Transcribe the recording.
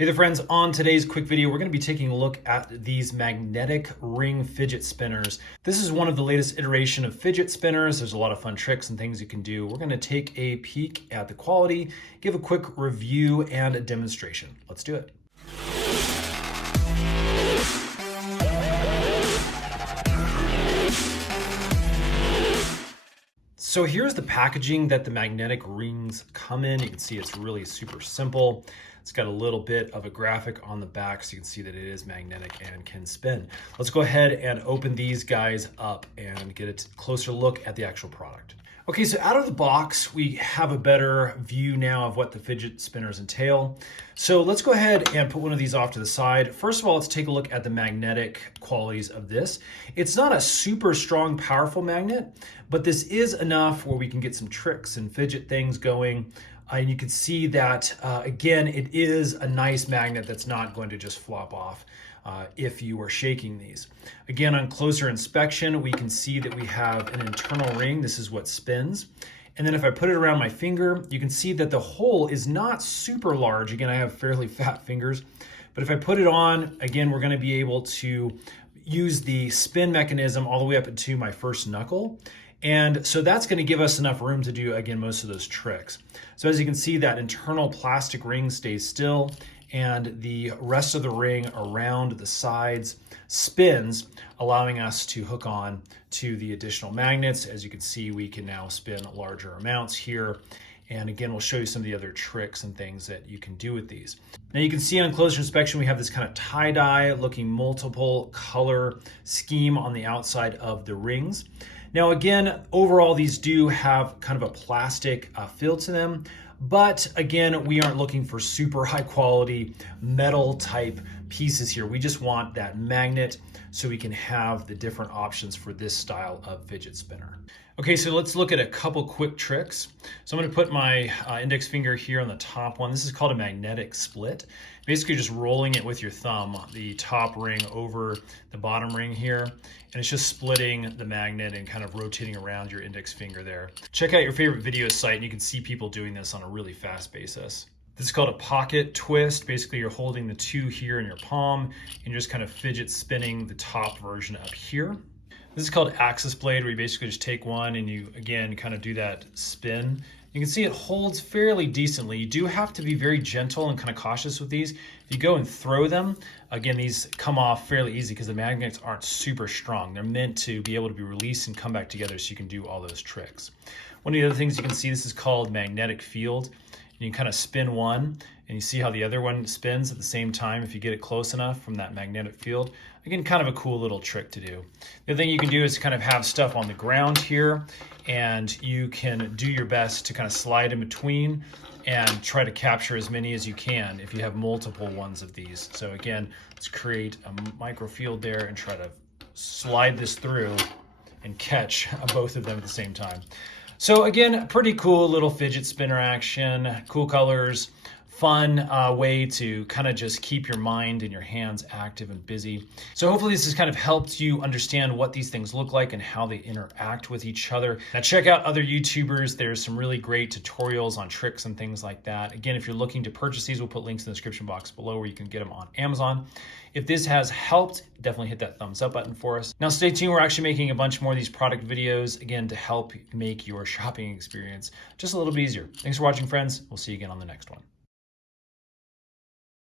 Hey there friends, on today's quick video, we're going to be taking a look at these magnetic ring fidget spinners. This is one of the latest iteration of fidget spinners. There's a lot of fun tricks and things you can do. We're going to take a peek at the quality, give a quick review and a demonstration. Let's do it. So here's the packaging that the magnetic rings come in. You can see it's really super simple. It's got a little bit of a graphic on the back so you can see that it is magnetic and can spin. Let's go ahead and open these guys up and get a closer look at the actual product. Okay, so out of the box, we have a better view now of what the fidget spinners entail. So let's go ahead and put one of these off to the side. First of all, let's take a look at the magnetic qualities of this. It's not a super strong, powerful magnet, but this is enough where we can get some tricks and fidget things going. And you can see that, again, it is a nice magnet that's not going to just flop off if you are shaking these. Again, on closer inspection, we can see that we have an internal ring. This is what spins. And then if I put it around my finger, you can see that the hole is not super large. Again, I have fairly fat fingers. But if I put it on, again, we're going to be able to use the spin mechanism all the way up into my first knuckle. And so that's going to give us enough room to do, again, most of those tricks. So as you can see, that internal plastic ring stays still and the rest of the ring around the sides spins, allowing us to hook on to the additional magnets. As you can see, we can now spin larger amounts here. And again, we'll show you some of the other tricks and things that you can do with these. Now you can see on closer inspection, we have this kind of tie-dye looking multiple color scheme on the outside of the rings. Now again, overall, these do have kind of a plastic feel to them, but again, we aren't looking for super high quality metal type pieces here. We just want that magnet so we can have the different options for this style of fidget spinner. Okay, so let's look at a couple quick tricks. So I'm gonna put my index finger here on the top one. This is called a magnetic split. Basically just rolling it with your thumb, the top ring over the bottom ring here, and it's just splitting the magnet and kind of rotating around your index finger there. Check out your favorite video site and you can see people doing this on a really fast basis. This is called a pocket twist. Basically, you're holding the two here in your palm and you're just kind of fidget spinning the top version up here. This is called axis blade, where you basically just take one and you, again, kind of do that spin. You can see it holds fairly decently. You do have to be very gentle and kind of cautious with these. If you go and throw them, again, these come off fairly easy because the magnets aren't super strong. They're meant to be able to be released and come back together so you can do all those tricks. One of the other things you can see, this is called magnetic field. You can kind of spin one and you see how the other one spins at the same time if you get it close enough from that magnetic field. Again, kind of a cool little trick to do. The other thing you can do is kind of have stuff on the ground here and you can do your best to kind of slide in between and try to capture as many as you can if you have multiple ones of these. So again, let's create a micro field there and try to slide this through and catch both of them at the same time. So again, pretty cool little fidget spinner action, cool colors, fun way to kind of just keep your mind and your hands active and busy. So hopefully this has kind of helped you understand what these things look like and how they interact with each other. Now check out other YouTubers. There's some really great tutorials on tricks and things like that. Again, if you're looking to purchase these, we'll put links in the description box below where you can get them on Amazon. If this has helped, definitely hit that thumbs up button for us. Now stay tuned, we're actually making a bunch more of these product videos, again, to help make your shopping experience just a little bit easier. Thanks for watching, friends. We'll see you again on the next one.